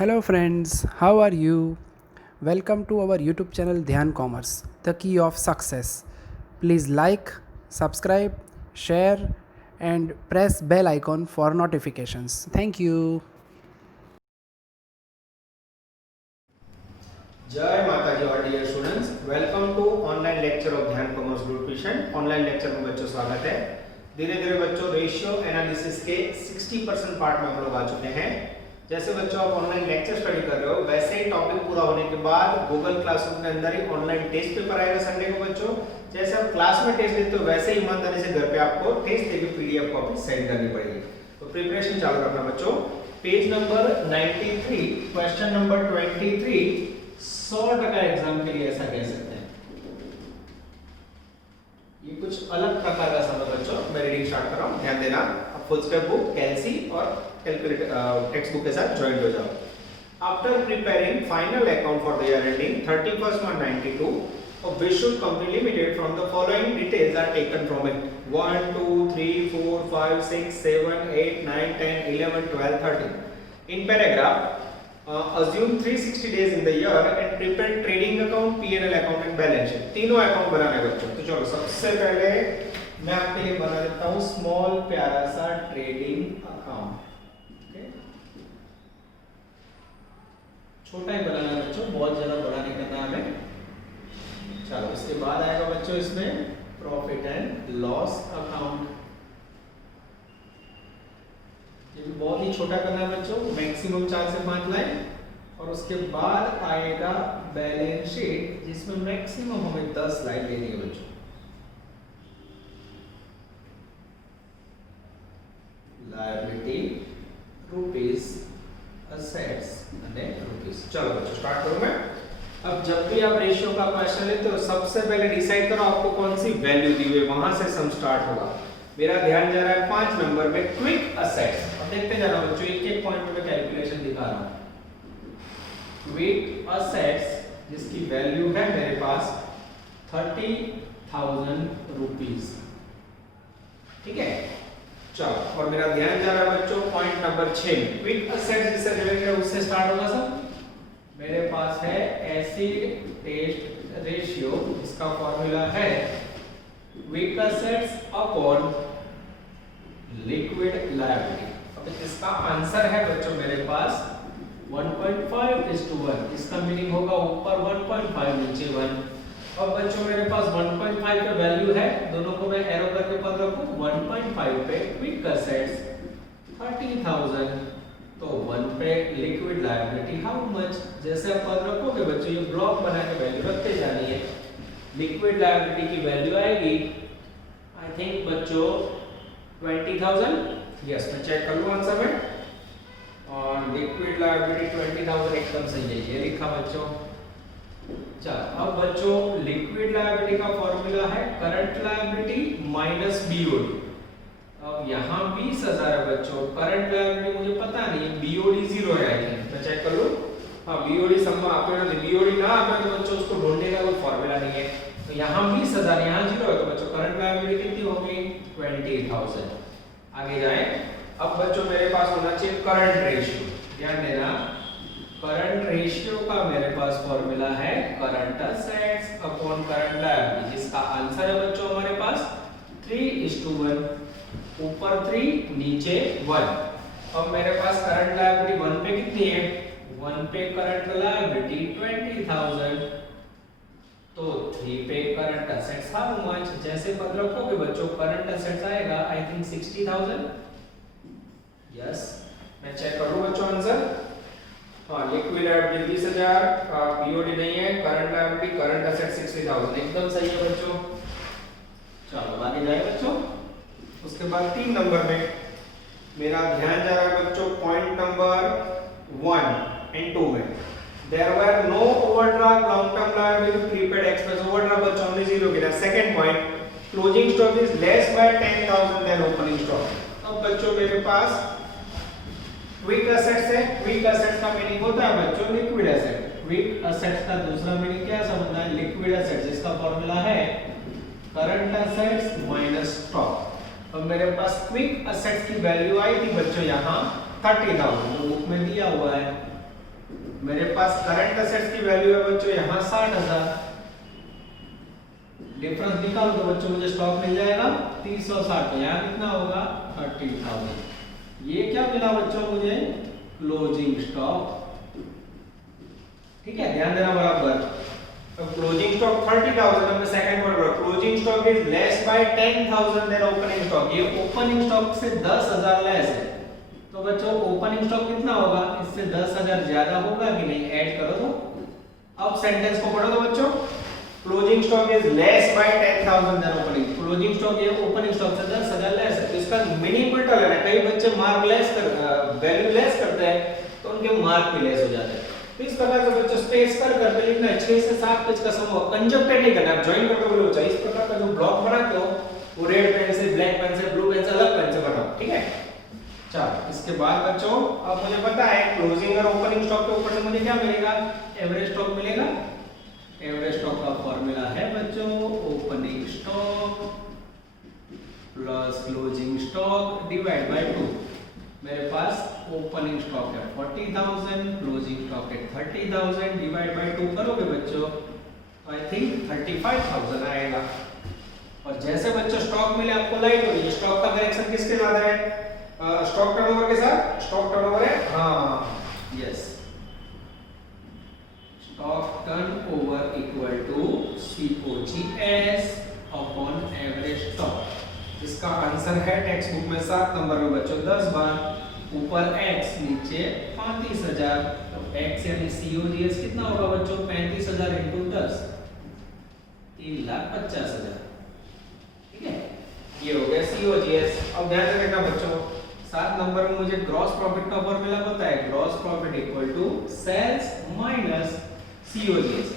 Hello friends, how are you? Welcome to our YouTube channel Dhyan Commerce, the key of success. Please like, subscribe, share and press bell icon for notifications. Thank you. जय माता जी और dear students, welcome to online lecture of Dhyan commerce group tuition. Online lecture में बच्चों स्वागत है। धीरे धीरे बच्चों रेशियो एनालिसिस के 60% पार्ट में हम लोग आ चुके हैं। जैसे बच्चों आप ऑनलाइन लेक्चर स्टडी कर रहे हो, वैसे ही टॉपिक पूरा होने के बाद गूगल क्लासरूम के अंदर ही ऑनलाइन टेस्ट पेपर आएगा संडे को बच्चों। जैसे आप क्लास में टेस्ट देते हो वैसे ही ईमानदारी से घर पे आपको टेस्ट देके पीडीएफ कॉपी सेंड करनी पड़ेगी। तो प्रिपरेशन चालू रखना बच्चों। Page number 93, question number 23 100% exam के लिए ऐसा कह सकते हैं। ये कुछ अलग प्रकार का समय बच्चों। मैं रीडिंग स्टार्ट कर रहा हूं, ध्यान देना। अब फुल स्क्वायर बुक, कैलसी और कैलकुलेटर टेक्स्ट बुक के साथ ज्वाइन हो जाओ। After preparing final account for the year ending 31st March 92 of Vishnu Company Limited, from the following details are taken from it: 1 2 3 4 5 6 7 8 9 10 11 12 13. In paragraph, assume 360 days in the year and prepare trading account, P&L account and balance sheet. तीनों account बनाने हैं बच्चों। तो चलो सबसे पहले मैं आपके लिए बना देता हूँ स्मॉल प्यारा सा ट्रेडिंग अकाउंट। छोटा ही बनाना है बच्चों, बहुत ज्यादा बड़ा नहीं करना हमें। चलो इसके बाद आएगा बच्चों इसमें प्रॉफिट एंड लॉस अकाउंट। ये भी बहुत ही छोटा करना है बच्चों, मैक्सिमम 4 से 5 लाइन। और उसके बाद आएगा बैलेंस शीट, जिसमें मैक्सिमम हमें 10 लाइन लेनी है बच्चों। Liability rupees, assets and rupees. चलो बच्चों स्टार्ट करूं मैं। अब जब भी आप रेशियो का क्वेश्चन लेते हो सबसे पहले डिसाइड करो आपको कौन सी वैल्यू दी हुई है, वहां से सम स्टार्ट होगा। मेरा ध्यान जा रहा है 5 नंबर में क्विक असेट्स। अब देखते जाना बच्चों, एक एक पॉइंट पे कैलकुलेशन दिखा रहा हूं। क्विक असेट्स जिसकी वैल्यू है मेरे पास 30,000 रुपीस। ठीक है, चलो। और मेरा ध्यान जा रहा है बच्चों पॉइंट नंबर 6 में। क्विक असेट्स जिससे रिलेटेड है उससे स्टार्ट होगा सब। मेरे पास है एसिड टेस्ट रेशियो, इसका फॉर्मूला है quick assets upon liquid liability. अब इसका आंसर है बच्चों मेरे पास 1.5:1। इसका मीनिंग होगा ऊपर 1.5 नीचे 1। अब बच्चों मेरे पास 1.5 का वैल्यू है, दोनों को मैं एरो करके पद रखूं। 1.5 पे क्विक असेट्स 30,000, तो 1 पे लिक्विड लायबिलिटी हाउ मच। जैसे आप पद रखोगे बच्चों, ये ब्लॉक बना के वैल्यू रखते जानी है। लिक्विड लायबिलिटी की वैल्यू आएगी आई थिंक बच्चों 20,000। यस, मैं चेक कर लूं आंसर में। और लिक्विड लायबिलिटी 20,000 एकदम सही है, ये लिखा बच्चों। चलो अब बच्चों लिक्विड लायबिलिटी का फॉर्मूला है करंट लायबिलिटी माइनस बीओडी। अब यहाँ 20,000 है बच्चों, करंट लायबिलिटी मुझे पता नहीं, बीओडी 0 है। मैं चेक कर लूं। हाँ, बीओडी सम्मा आपको ना, बीओडी ना आपको तो बच्चों उसको ढूंढने का कोई फॉर्मूला नहीं है। तो यहाँ 20,000, यहाँ 0 है, तो बच्चों करंट लायबिलिटी कितनी होगी 20,000। आगे जाए। अब बच्चों मेरे पास होना चाहिए करंट रेशियो। ध्यान देना, करंट रेशियो का मेरे पास फॉर्मूला है current assets upon current liability, जिसका आंसर है बच्चों हमारे पास 3:1। ऊपर 3 नीचे 1। अब मेरे पास करंट लायबिलिटी 1 पे कितनी है, 1 पे करंट लायबिलिटी 20,000, तो 3 पे करंट असेट्स हाउ मच। जैसे पद रखोगे बच्चों करंट असेट्स आएगा आई थिंक 60,000। यस, मैं चेक कर लूं बच्चों आंसर। हाँ, लिक्विड लायबिलिटी 20,000, बीओडी नहीं है, करंट लायबिलिटी करंट असेट 60,000 एकदम सही है बच्चों। चलो आगे जाए बच्चों। उसके बाद 3 नंबर में मेरा ध्यान जा रहा है बच्चों पॉइंट नंबर 1 and 2 में। There were no overdraft, long term liability, prepaid expense। overdraft बच्चों हमने 0 गिना। Second point, closing stock is less by 10,000 than opening stock। अब बच्चों मेरे पास क्विक असेट्स है। क्विक असेट्स का मीनिंग होता है बच्चों लिक्विड एसेट। क्विक असेट्स का दूसरा मीनिंग क्या समझना है, लिक्विड एसेट्स, जिसका फॉर्मूला है करंट असेट्स माइनस स्टॉक। अब मेरे पास क्विक असेट्स की वैल्यू आई थी बच्चों यहाँ 30,000, जो बुक में दिया हुआ है। मेरे पास करंट असेट्स की वैल्यू है बच्चों यहाँ 60,000, डिफरेंस निकालो तो बच्चों मुझे स्टॉक मिल जाएगा 360, यहाँ कितना होगा 30,000। ये क्या मिला बच्चों मुझे, क्लोजिंग स्टॉक। ठीक है, ध्यान देना बराबर। तो क्लोजिंग स्टॉक 30,000, हमने सेकंड वर्ड पढ़ा, closing stock is less by 10,000 then opening stock. ये ओपनिंग स्टॉक से 10,000 लेस है, तो बच्चों ओपनिंग स्टॉक कितना होगा, इससे 10,000 ज्यादा होगा कि नहीं, ऐड करो तो। अब सेंटेंस को पढ़ो तो बच्चों, closing stock is less by 10,000 then opening. Closing stock ये ओपनिंग स्टॉक से 10,000 लेस है, तो इसका मीनिंग उल्टा लेना है। कई बच्चे मार्क लेस वैल्यू लेस करते हैं तो उनके मार्क भी लेस हो जाते हैं। तो इस प्रकार से बच्चों स्पेस कर करके लिखना है, 6 से 7 पेज का समूह, कंजक्टेड नहीं करना, ज्वाइन करके बोलो बच्चा। इस प्रकार का जो ब्लॉक बनाते हो वो रेड पेन से, ब्लैक पेन से, ब्लू पेन से, अलग पेन से बनाओ। ठीक है, चलो इसके बाद बच्चों अब मुझे पता है क्लोजिंग और ओपनिंग स्टॉक के ऊपर से मुझे क्या मिलेगा, एवरेज स्टॉक मिलेगा। एवरेज स्टॉक का फॉर्मूला है बच्चों opening stock plus closing stock divide by 2। मेरे पास ओपनिंग स्टॉक है 40,000, क्लोजिंग स्टॉक है 30,000, डिवाइड बाय 2 करोगे बच्चों तो आई थिंक 35,000 आएगा। और जैसे बच्चों स्टॉक मिले आपको लाइट हो रही है, स्टॉक का करेक्शन किसके साथ है, स्टॉक टर्नओवर के साथ। स्टॉक टर्नओवर है, हाँ yes, stock turnover equal to COGS upon average stock. इसका आंसर है टेक्स्ट बुक में 7 नंबर में बच्चों 10 बार, ऊपर x नीचे 35,000, तो x यानी COGS कितना होगा बच्चों, 35,000 इंटू 10, 3,50,000। ठीक है, ये हो गया COGS। अब ध्यान से देखना बच्चों, 7 नंबर में मुझे ग्रॉस प्रॉफिट का फॉर्मूला पता है, gross profit equal to sales minus COGS।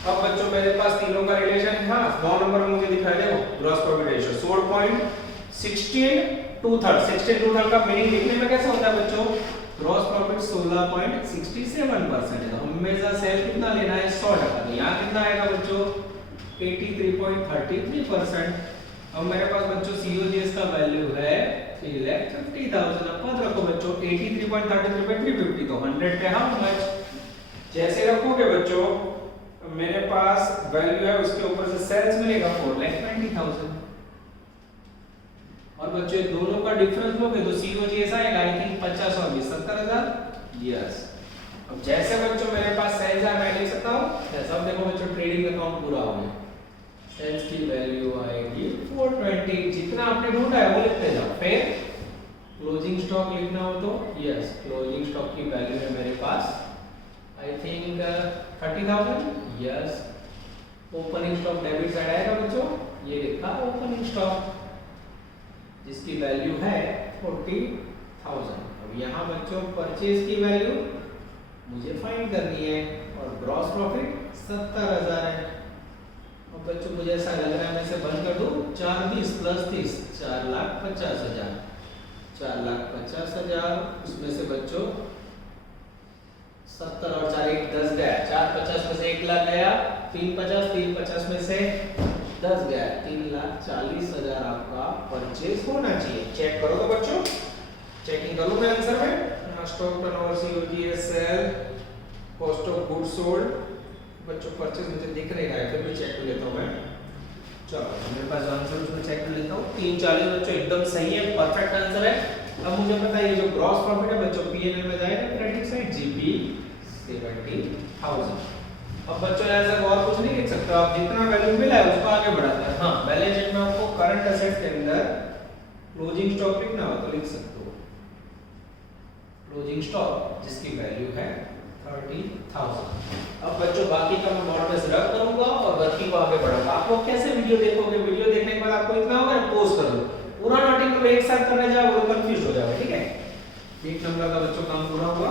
अब बच्चों मेरे पास तीनों का रिलेशन है, 9 नंबर में मुझे दिखाई दे ग्रॉस प्रॉफिट रेशियो 16.16 16 का मीनिंग लिखने में कैसा होता है बच्चों, ग्रॉस प्रॉफिट 16.67% है, तो हमेशा सेल कितना लेना है 100%, तो यहाँ कितना आएगा बच्चों 83.33%। अब मेरे पास बच्चों COGS का वैल्यू है 3,50,000। अब पद रखो बच्चों 83.33 पे 350, तो 100 पे हाउ मच, जैसे रखोगे बच्चों मेरे पास वैल्यू है उसके ऊपर से सेल्स मिलेगा 4,20,000। और बच्चों दोनों का डिफरेंस लोगे तो COGS आएगा आई थिंक 50 और 20 70,000। यस, अब जैसे बच्चों मेरे पास सेल्स है मैं लिख सकता हूं, जैसा अब देखो बच्चों ट्रेडिंग अकाउंट पूरा हो गया, सेल्स की वैल्यू आएगी 420, जितना आपने ढूंढा है वो लिखते जाओ। फिर क्लोजिंग स्टॉक लिखना हो तो यस, क्लोजिंग स्टॉक की वैल्यू है मेरे पास I think 30,000। Yes, opening stock debit side आएगा बच्चों, ये लिखा ओपनिंग स्टॉक जिसकी वैल्यू है 40,000। अब यहाँ बच्चों परचेज की वैल्यू मुझे फाइंड करनी है और ग्रॉस प्रॉफिट 70,000 है। अब बच्चों मुझे ऐसा लग रहा है मैं इसे बंद कर दूं, 420 प्लस 30 4,50,000, 4,50,000 उसमें से बच्चों 70 और 4 1 10 गया, 450 में से 1 लाख गया, 350 में से 10 गया, 3,40,000 आपका परचेज होना चाहिए। चेक करो तो बच्चों, चेकिंग करो मैं आंसर में, stock turnover COGS cell cost of goods sold बच्चों परचेज मुझे दिख नहीं रहा है, फिर भी चेक कर लेता हूं मैं। चलो मेरे पास आंसर उसमें चेक कर लेता हूं, 340 बच्चों एकदम सही है, परफेक्ट आंसर है। अब मुझे पता है ये जो ग्रॉस प्रॉफिट है बच्चों P&L में जाएगा क्रेडिट साइड GP 70,000। अब बच्चों ऐसा और कुछ नहीं लिख सकते, आप जितना वैल्यू मिला है उसको आगे बढ़ाते हैं। हाँ, बैलेंस शीट में आपको करंट असेट के अंदर क्लोजिंग स्टॉक लिखना हो तो लिख सकते हो, क्लोजिंग स्टॉक जिसकी वैल्यू है 30,000। अब बच्चों बाकी का मैं बोर्ड पे रब करूंगा और बाकी को आगे बढ़ाऊंगा। आप लोग कैसे वीडियो देखोगे, वीडियो देखने के बाद आपको इतना होगा पॉज कर दो, पूरा नोटिंग को एक साथ करने जाओ वो कंफ्यूज हो जाओगे। ठीक है, 1 नंबर का बच्चों काम पूरा हुआ।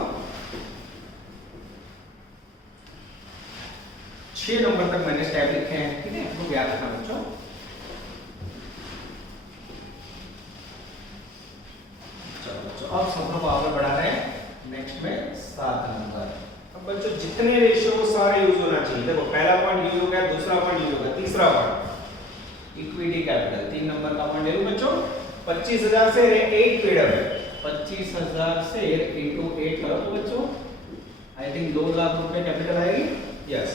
6 नंबर तक मैंने स्टेप लिखे हैं, ठीक है, वो याद रखना बच्चों। चलो बच्चों अब सबको आगे बढ़ा रहे हैं नेक्स्ट में 7 नंबर। अब बच्चों जितने रेशियो सारे यूज होना चाहिए, देखो पहला पॉइंट यूज हो गया, दूसरा पॉइंट यूज हो गया, तीसरा पॉइंट इक्विटी कैपिटल 3 नंबर का पॉइंट ले लो बच्चों। 25,000 से 8 पेड है, 25,000 से 8 करो तो बच्चों आई थिंक 2 लाख रुपए कैपिटल आएगी। यस।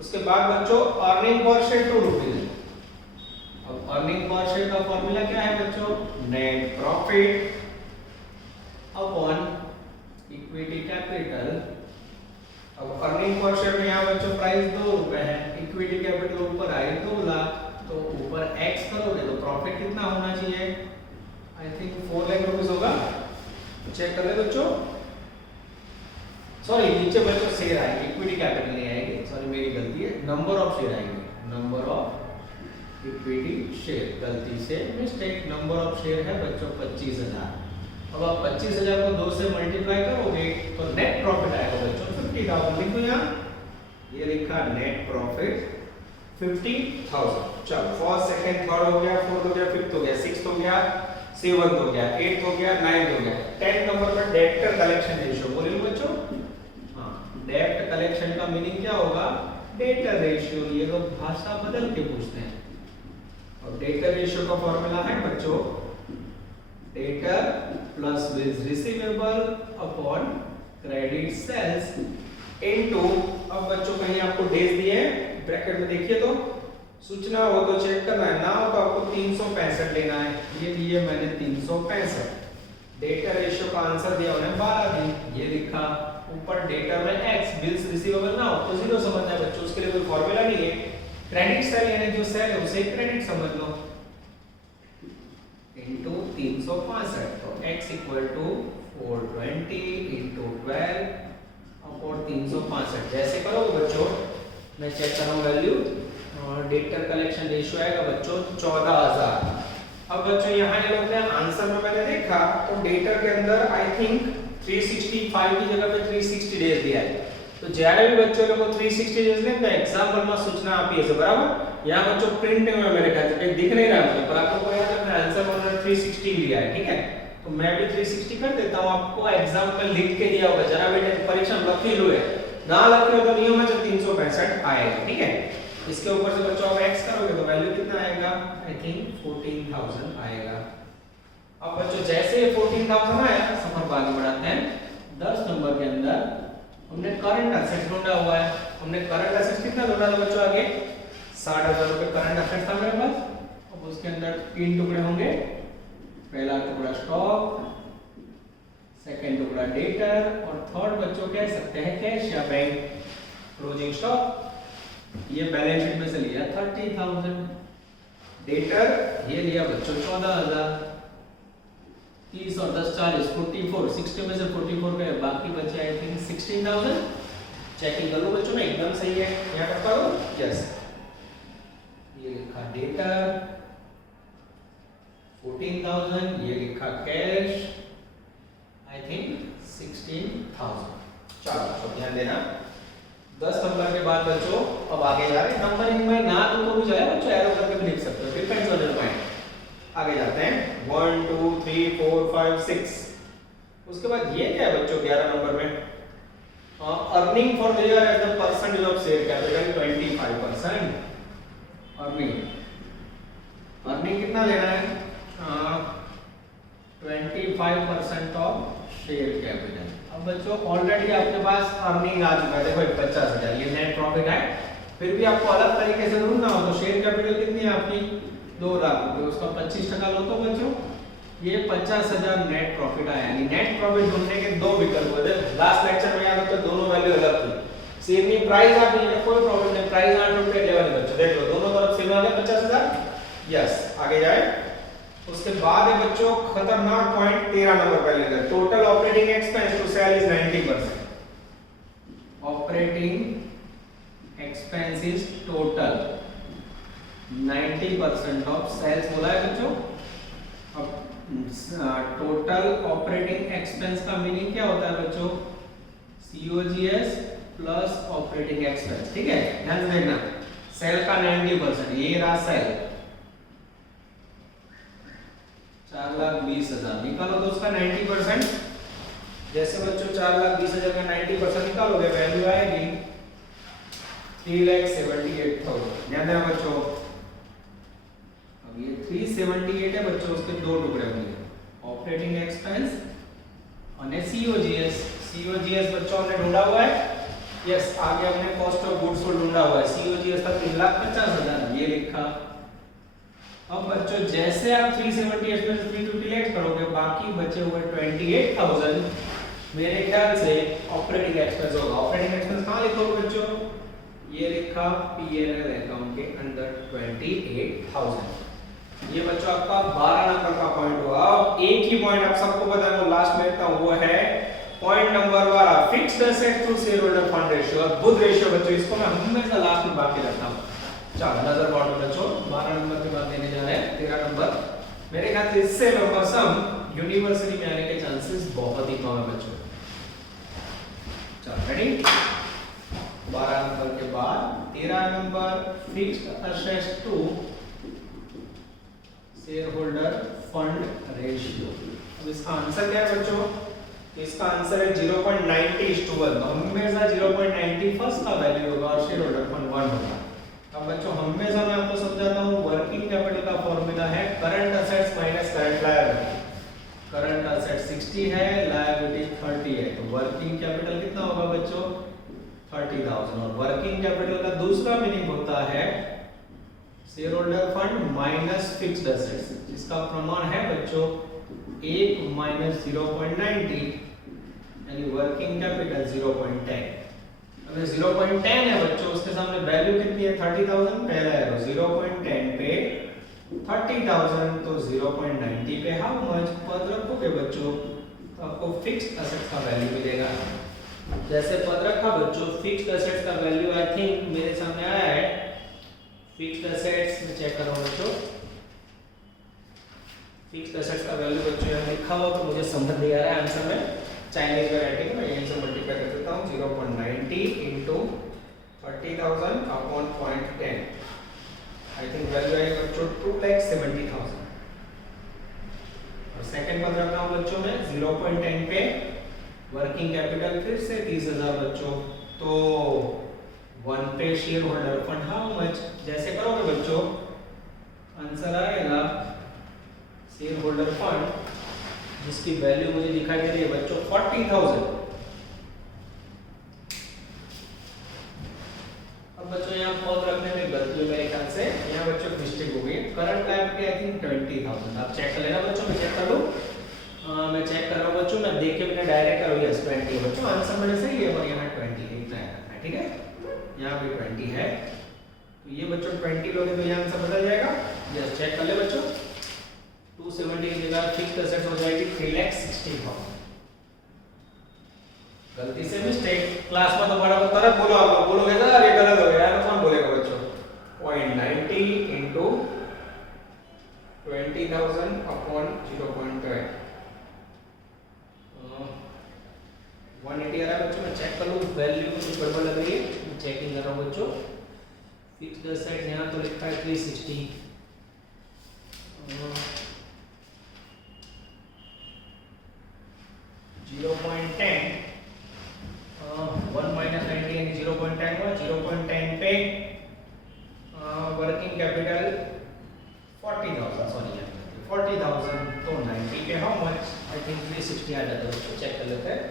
उसके बाद बच्चों अर्निंग पर शेयर 2 रुपीज है। अब अर्निंग पर शेयर का फॉर्मूला क्या है बच्चों? Net profit upon equity capital. अब अर्निंग पर शेयर में यहाँ बच्चों प्राइस 2 रुपए है, इक्विटी कैपिटल ऊपर आई 2 लाख, तो ऊपर x करोगे तो प्रॉफिट कितना होना चाहिए? आई थिंक 4 लाख रुपीस होगा। चेक कर ले बच्चों। सॉरी नीचे बच्चों शेयर आएंगे, इक्विटी कैपिटल नहीं आएगी, सॉरी मेरी गलती है, नंबर ऑफ शेयर आएंगे, नंबर ऑफ इक्विटी शेयर, गलती से मिस्टेक। नंबर ऑफ शेयर है बच्चों 25,000। अब आप 25,000 को 2 से मल्टीप्लाई करोगे तो नेट प्रॉफिट आएगा बच्चों 50,000। लिखो यहाँ, ये लिखा नेट प्रॉफिट 50,000। चलो फर्स्ट सेकंड थर्ड हो गया, फोर्थ हो गया, फिफ्थ हो गया, सिक्स्थ हो गया, सेवंथ हो गया, एट्थ हो गया, नाइन्थ हो गया, 10 नंबर पर डेब्टर कलेक्शन रेशियो बोले लो बच्चों। हाँ, डेब्ट कलेक्शन का मीनिंग क्या होगा? Debtor ratio. ये लोग भाषा बदल के पूछते हैं। और डेटर रेशियो का फॉर्मूला है बच्चों debtor plus bills receivable upon credit sales into, अब बच्चों कहीं आपको डेज दिए ब्रैकेट में देखिए तो सूचना हो तो चेक करना है, ना हो तो आपको 365 लेना है। ये लिए मैंने 365। डेटर रेशियो का आंसर दिया उन्हें 12 दिन, ये लिखा ऊपर डेटर में x, बिल्स रिसीवेबल ना हो तो 0 समझना है बच्चों, उसके लिए कोई फॉर्मूला नहीं है। क्रेडिट सेल यानी जो सेल है उसे क्रेडिट समझ लो इनटू 365, तो x equal to 420 into 12 upon 365। जैसे करोगे बच्चों, मैं चेक कर रहा हूं वैल्यू, डेटर कलेक्शन रेशियो आएगा बच्चों 14,000। अब बच्चों यहाँ ये लोग ने आंसर में मैंने देखा तो डेटर के अंदर आई थिंक 365 की जगह पे 360 डेज दिया है। तो જ્યારે भी बच्चों लोगों को 360 डेज ने तो एग्जाम्पल में सूचना आपी है बराबर। यहाँ बच्चों प्रिंट में मैंने कहा था दिख नहीं रहा मुझे, पर आपको याद है मैंने आंसर में 360 लिया है, ठीक है। तो मैं भी 360 कर देता हूँ, आपको एग्जाम में लिख के दिया होगा, जरा बेटे परीक्षा में लखी लो है ना लखे तो नियम है 365 आएगा, ठीक है। इसके ऊपर से बच्चों आप x करोगे तो वैल्यू कितना आएगा? आई थिंक 14,000 आएगा। अब बच्चों जैसे 14,000 आया सफर आगे बढ़ाते हैं। 10 नंबर के अंदर हमने करंट एसेट्स ढूंढा हुआ है। हमने करंट एसेट्स कितना ढूंढा था बच्चों? आगे 60,000 रुपए करंट एसेट्स था मेरे पास। अब उसके अंदर 3 टुकड़े होंगे, पहला टुकड़ा स्टॉक, सेकंड टुकड़ा डेटर और थर्ड बच्चों कह सकते हैं कैश या बैंक क्लोजिंग स्टॉक। ये बैलेंस शीट में से लिया 30,000, डेटर ये लिया बच्चों 14,000, 30 और 10 40 44, 60 में से 44 गए, बाकी बचे आई थिंक 16,000। चेकिंग कर लो बच्चों में एकदम सही है, यहाँ कर पाओ? यस। ये लिखा डेटर 14,000, ये लिखा कैश आई थिंक 16,000। चलो ध्यान देना। 10 नंबर के बाद बच्चों अब आगे जा रहे हैं। नंबरिंग में ना तो भी जाए बच्चों, एरो करके भी लिख सकते हो, डिपेंड्स ऑन योर पॉइंट। आगे जाते हैं 1 2 3 4 5 6। उसके बाद ये क्या है बच्चों 11 नंबर में? Earning for the year as the percentage of share capital 25%। Earning कितना लेना है? 25% ऑफ शेयर कैपिटल। अब बच्चों ऑलरेडी आपके पास अर्निंग आ चुका है, देखो 50,000 ये नेट प्रॉफिट है। फिर भी आपको अलग तरीके से ढूंढना हो तो शेयर कैपिटल कितनी है आपकी? 2 लाख रुपए, उसका 25% लो तो बच्चों ये 50,000 नेट प्रॉफिट आया। यानी नेट प्रॉफिट ढूंढने के 2 विकल्प होते हैं। लास्ट लेक्चर में याद हो तो दोनों वैल्यू अलग थी। सेम प्राइस आप लीजिए, कोई प्रॉब्लम नहीं, प्राइस 8 रुपए लेवल बच्चों देख लो, दोनों तरफ सेम आ गया 50,000। यस, आगे जाए। उसके बाद है बच्चों खतरनाक पॉइंट 13 नंबर पर लेकर, total operating expense to sale is 90%। Operating expense is total 90% of sales बोला है बच्चों। अब टोटल ऑपरेटिंग एक्सपेंस का मीनिंग क्या होता है बच्चों? COGS प्लस ऑपरेटिंग एक्सपेंस, ठीक है। ध्यान से देखना, सेल का 90%, ये रहा सेल 4,20,000 निकालो तो उसका 90%। जैसे बच्चों 4,20,000 का 90% निकालोगे वैल्यू आएगी 3,78,000। ध्यान देना बच्चों, अब ये 378 है बच्चों, उसके 2 टुकड़े होंगे, ऑपरेटिंग एक्सपेंस और COGS। COGS बच्चों हमने ढूंढा हुआ है। यस, आगे हमने कॉस्ट ऑफ गुड्स सोल्ड ढूंढा हुआ है। COGS था 3,50,000, ये लिखा। अब बच्चों जैसे आप 378 में से 350 लेट करोगे, बाकी बचे हुए 28,000 मेरे ख्याल से ऑपरेटिंग एक्सपेंस होगा। ऑपरेटिंग एक्सपेंस कहाँ लिखोगे बच्चों? ये लिखा P&L अकाउंट के अंदर 28,000। ये बच्चों आपका 12 नंबर का पॉइंट हुआ। अब एक ही पॉइंट आप सबको पता है, वो लास्ट में लिखता हूं, वो है point number 12, fixed asset to share holder fund ratio, अद्भुत रेशियो बच्चों, इसको मैं हमेशा लास्ट में बाकी रखता हूं। चलो नजर बांटो बच्चों, 12 नंबर के बाद लेने जा रहे हैं 13 नंबर। मेरे ख्याल से इससे लंबा सम यूनिवर्सिटी में आने के चांसेस बहुत ही कम है बच्चों। चलो रेडी, 12 नंबर के बाद 13 number, fixed assets to share holder fund ratio. अब इसका आंसर क्या है बच्चों? इसका आंसर है 0.90:1। हमेशा 0.90 फर्स्ट का वैल्यू होगा और शेयर होल्डर फंड 1 होगा। अब बच्चों हमेशा मैं आपको समझाता हूं, वर्किंग कैपिटल का फॉर्मूला है current assets minus current liability. Current asset 60 है, लायबिलिटी 30 है, तो वर्किंग कैपिटल कितना होगा बच्चों? 30,000। और वर्किंग कैपिटल का दूसरा मीनिंग होता है share holder fund minus fixed assets, जिसका प्रमाण है बच्चों 1 माइनस 0.90 यानी वर्किंग कैपिटल 0.10। अगर 0.10 है बच्चों, उसके सामने वैल्यू कितनी है? 30,000 पहला है, 0.10 पे 30,000 तो 0.90 पे हाउ मच पद रखोगे बच्चों, तो आपको फिक्स्ड एसेट्स का वैल्यू मिलेगा। जैसे पद रखा बच्चों, फिक्स्ड एसेट्स का वैल्यू आई थिंक मेरे सामने आया है। फिक्स्ड एसेट्स में चेक करो बच्चों, फिक्स्ड एसेट्स का वैल्यू बच्चों यहाँ लिखा हुआ तो मुझे समझ नहीं आ रहा है आंसर में। चाइनीज में राइटिंग में यहीं से मल्टीप्लाई कर देता हूँ, 0.90 into 30,000 upon 0.10। I think value आएगा बच्चों 2,70,000। और सेकंड पद रख रहा हूँ बच्चों में 0.10 पे वर्किंग कैपिटल फिर से 30,000 बच्चों, तो 1 पे share holder fund how much. जैसे करोगे बच्चों आंसर आएगा शेयर होल्डर फंड, जिसकी वैल्यू मुझे दिखाई दे रही है बच्चों 40,000। अब बच्चों यहाँ पद रखने में गलती है मेरे ख्याल से, यहाँ बच्चों मिस्टेक हो गई। Current liability I think 20,000। आप चेक कर लेना बच्चों, मैं चेक कर लूँ। मैं चेक कर रहा हूँ बच्चों, मैं देख के मैंने डायरेक्ट करो यस 20 है बच्चों, आंसर मैंने सही है, और यहाँ 20 इतना है, ठीक है, यहाँ पे 20 है, तो ये बच्चों 20 लोगे तो यहाँ आंसर बदल जाएगा। यस चेक कर ले बच्चों, 270 की जगह फिक्स्ड एसेट हो जाएगी 3,60,000। गलती से मिस्टेक, क्लास में तो बड़ा तरह बोलो, आप बोलोगे सर ये गलत हो गया, तो कौन बोलेगा बच्चों? 0.90 into 20,000 upon 0.12 180 आ रहा है बच्चों। मैं चेक कर लूँ वैल्यू कुछ गड़बड़ लग रही है, मैं चेकिंग कर रहा हूँ बच्चों। फिक्स्ड एसेट यहाँ तो लिखा है 360, 0.10 1 माइनस 90 यानी 0.10 हुआ। 0.10 पे वर्किंग कैपिटल 40,000, सॉरी 40,000 तो 90 पे हाउ मच? आई थिंक 360 आ जाता है, उसको चेक कर लेते हैं।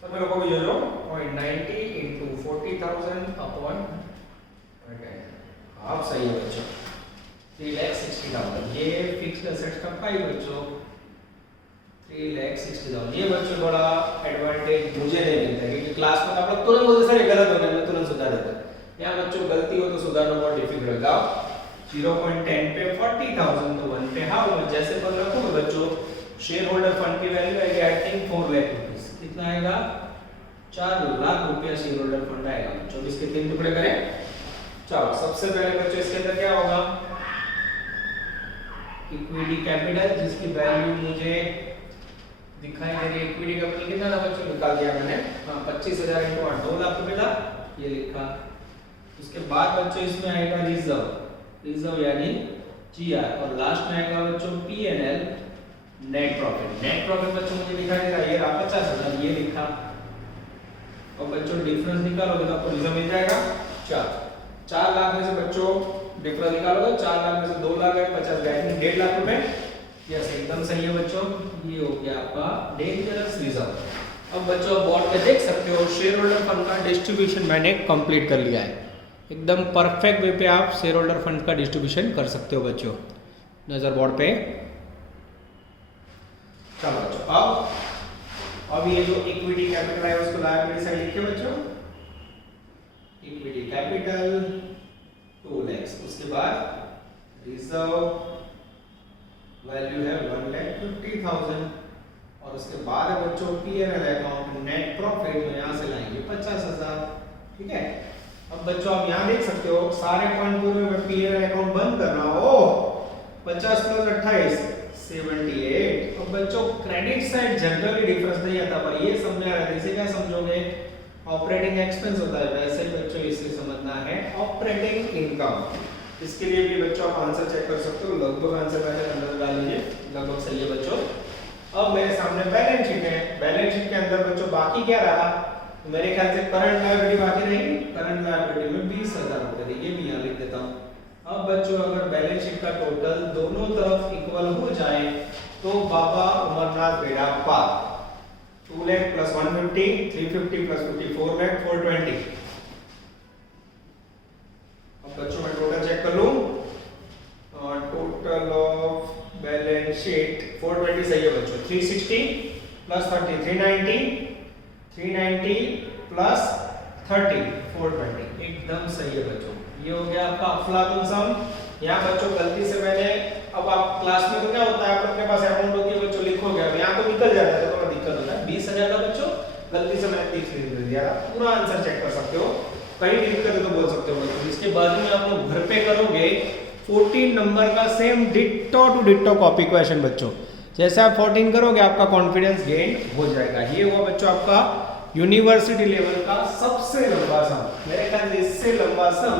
तो मेरे को भी जो 0.90 into 40,000 अपॉन 10, आप सही है बच्चों 3,60,000। ये फिक्स्ड एसेट्स का प्राइस बच्चों 3,60,000। ये बच्चों बड़ा एडवांटेज मुझे नहीं मिलता, क्योंकि क्लास में आप लोग तुरंत बोलते सर ये गलत हो गया, मैं तुरंत सुधार देता। यहाँ बच्चों गलती हो तो सुधारना बहुत डिफिकल्ट होगा। 0.10 पे 40,000 तो 1 पे हाउ मच? जैसे पर रखोगे बच्चों शेयर होल्डर फंड की वैल्यू आएगी आई थिंक 4 लाख रुपीस। कितना आएगा? 4 लाख रुपया शेयर होल्डर फंड आएगा बच्चं। इसके 3 टुकड़े करें। चलो सबसे पहले बच्चों इसके अंदर क्या होगा? इक्विटी कैपिटल, जिसकी वैल्यू मुझे दिखाई दे रही है। इक्विटी कैपिटल कितना था बच्चों? निकाल दिया मैंने, हाँ 25,000 × 8 2 लाख रुपए था, ये लिखा। उसके बाद बच्चों इसमें आएगा रिजर्व यानी जीआर, और लास्ट में आएगा बच्चों PNL net profit. Net profit बच्चों मुझे दिखाई दे रहा है, ये रहा 50,000, ये लिखा। और बच्चों डिफरेंस निकालोगे तो आपको रिजर्व मिल जाएगा 4 लाख में से बच्चों डिफरेंस निकालोगे, 4 लाख में से 2 लाख है 50 गए, 1.5 लाख रुपए। यस एकदम सही है बच्चों, ये हो गया आपका डेंजरस रिजर्व। अब बच्चों बोर्ड पे देख सकते हो शेयर होल्डर फंड का डिस्ट्रीब्यूशन मैंने कंप्लीट कर लिया है। एकदम परफेक्ट वे पे आप शेयर होल्डर फंड का डिस्ट्रीब्यूशन कर सकते हो बच्चों, नजर बोर्ड पे। चलो बच्चों अब ये जो इक्विटी कैपिटल है उसको लायबिलिटी साइड लिखिए बच्चों, इक्विटी कैपिटल 2 lakhs, उसके बाद रिजर्व वैल्यू है 1,50,000 और उसके बाद है बच्चों P&L अकाउंट नेट प्रॉफिट में यहां से लाएंगे 50,000। ठीक है, अब बच्चों आप यहां देख सकते हो सारे पॉइंट पूरे में P&L अकाउंट बंद कर रहा हो, 50 + 28 78। अब बच्चों क्रेडिट साइड जनरली डिफरेंस नहीं आता, पर ये समझना है, इसे क्या समझोगे, ऑपरेटिंग एक्सपेंस होता है, वैसे बच्चों इसे समझना है ऑपरेटिंग इनकम। इसके लिए भी बच्चों आप आंसर चेक कर सकते हो, लगभग आंसर पहले अंदर डाल लीजिए, लगभग सही है बच्चों। अब मेरे सामने बैलेंस शीट है, बैलेंस शीट के अंदर बच्चों बाकी क्या रहा, तो मेरे ख्याल से करंट लायबिलिटी बाकी रही, करंट लायबिलिटी में 20,000 रुपए थी, ये भी यहाँ लिख देता हूँ। अब बच्चों अगर बैलेंस शीट का टोटल दोनों तरफ इक्वल हो जाए तो बाबा अमरनाथ बेड़ाप्पा 2 लाख + 150 350 + 50 4 लाख 420। अब बच्चों मैं टोटल चेक कर लूं, टोटल ऑफ बैलेंस शीट 420 सही है बच्चों, 360 + 30 390 390 + 30 420 एकदम सही है बच्चों। ये हो गया आपका अफलातून सम। यहाँ बच्चों गलती से मैंने, अब आप क्लास में तो क्या होता है अपने पास अमाउंट होती है बच्चों लिखोगे, अब यहाँ तो निकल जाता है तो थोड़ा दिक्कत होता है। 20,000 का बच्चों गलती से मैंने 30 लिख दिया, पूरा आंसर चेक कर सकते हो, कहीं भी दिक्कत है तो बोल सकते हो बच्चों। इसके बाद में आप लोग घर पे करोगे 14 नंबर का same ditto to ditto copy question बच्चों, जैसे आप 14 करोगे आपका कॉन्फिडेंस गेन हो जाएगा। ये हुआ बच्चों आपका यूनिवर्सिटी लेवल का सबसे लंबा सम, मेरे ख्याल से इससे लंबा सम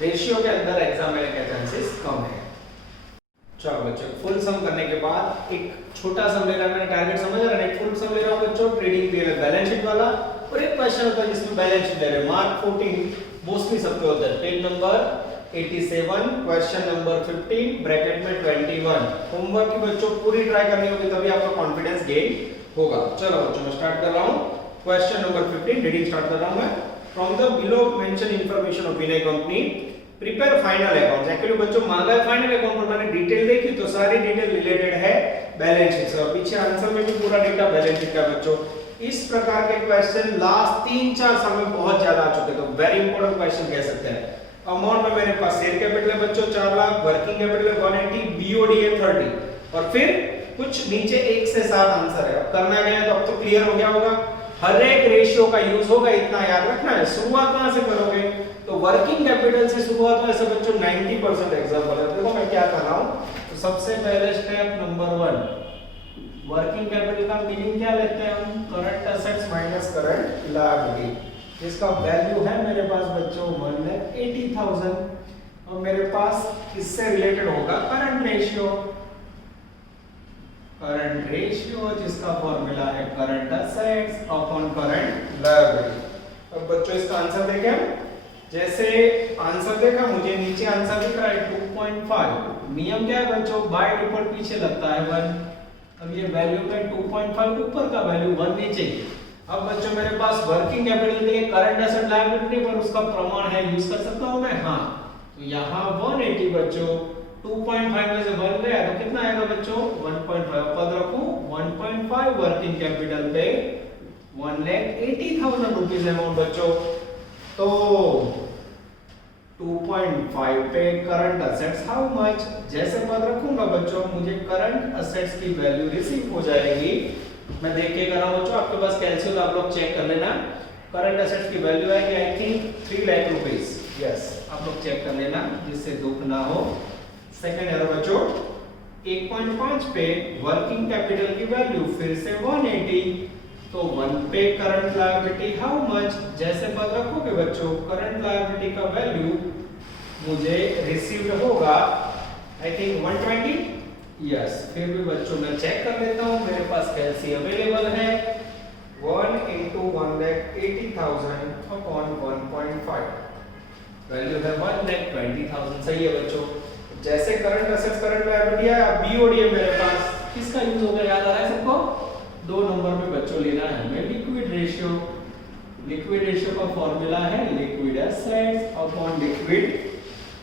रेशियो के अंदर एग्जाम में के चांसेस कम है। चलो बच्चों फुल सम करने के बाद एक छोटा सम लेना, मैंने टारगेट समझ रहा है, फुल सम ले रहा हूं बच्चों ट्रेडिंग पीरियड बैलेंस शीट वाला, और एक क्वेश्चन होता है जिसमें बैलेंस शीट दे रहे हैं, मार्क 14 मोस्टली सबके होता है, page number 87 question number 15 bracket में 21। होमवर्क की बच्चों पूरी ट्राई करनी होगी तभी आपका कॉन्फिडेंस गेन होगा। चलो बच्चों मैं स्टार्ट कर रहा हूं क्वेश्चन नंबर 15, रीडिंग स्टार्ट कर रहा हूं मैं। From the below mentioned information of Vinay company, prepare final accounts। Actually बच्चों मांगा है फाइनल अकाउंट पर, मैंने डिटेल देखी तो सारी डिटेल रिलेटेड है बैलेंस शीट से, और पीछे आंसर में भी पूरा डेटा बैलेंस शीट का बच्चों। इस प्रकार के क्वेश्चन लास्ट 3-4 साल में बहुत ज्यादा आ चुके, तो वेरी इंपॉर्टेंट क्वेश्चन कह सकते हैं। अमाउंट में मेरे पास शेयर कैपिटल है बच्चों 4 लाख, वर्किंग कैपिटल है 180, बीओडी है 30, और फिर कुछ नीचे 1 से 7 आंसर है। अब करना क्या है तो अब तो क्लियर हो गया होगा, हर एक रेशियो का यूज होगा, इतना याद रखना है। शुरुआत कहां से करोगे तो वर्किंग कैपिटल से शुरुआत हो, ऐसे बच्चों 90% एग्जांपल है। देखो मैं क्या कर रहा हूं, तो सबसे पहले स्टेप नंबर 1 वर्किंग कैपिटल का मीनिंग क्या लेते हैं हम, current assets minus current liability, जिसका वैल्यू है मेरे पास बच्चों 1,80,000, और मेरे पास इससे रिलेटेड होगा करंट रेशियो, करंट रेशियो जिसका फॉर्मूला है current assets upon current liability. अब बच्चों इसका आंसर देखें हम, जैसे आंसर देखा मुझे नीचे आंसर दिख रहा है 2.5, नियम क्या है बच्चों, बाय डिफॉल्ट पीछे लगता है 1, अब ये वैल्यू में 2.5 ऊपर का वैल्यू 1 नीचे। अब बच्चों मेरे पास वर्किंग कैपिटल के करंट एसेट लायबिलिटी पर उसका प्रमाण है, यूज कर सकता हूं मैं, हाँ, तो यहाँ 180 बच्चों 2.5 में से 1 गया तो कितना आएगा बच्चों 1.5, पद रखूं 1.5 वर्किंग कैपिटल पे 1,80,000 रुपीस अमाउंट बच्चों, तो 2.5 पे करंट एसेट्स हाउ मच, जैसे पद रखूंगा बच्चों मुझे करंट एसेट्स की वैल्यू रिसीव हो जाएगी। मैं देख के कर रहा हूं बच्चों, आपके पास कैलकुलेटर आप लोग चेक कर लेना, करंट एसेट्स की वैल्यू है कि I think 3 lakh rupees, yes आप लोग चेक कर लेना जिससे दुख ना हो। सेकंड एरो बच्चों 1.5 पे वर्किंग कैपिटल की वैल्यू फिर से 180, तो 1 पे करंट लायबिलिटी हाउ मच, जैसे पद रखोगे बच्चों करंट लायबिलिटी का वैल्यू मुझे रिसीव्ड होगा आई थिंक 120, यस फिर भी बच्चों मैं चेक कर लेता हूं, मेरे पास कैलसी अवेलेबल है 1 × 1,80,000 अपॉन 1.5, वैल्यू है 1,20,000, सही है बच्चों। जैसे करंट एसेट्स करंट लायबिलिटी है, बीओडी है मेरे पास, किसका यूज हो गया याद आ रहा है सबको, 2 नंबर पे बच्चों लेना है हमें लिक्विड लिक्विड रेशियो का फॉर्मूला है liquid assets upon liquid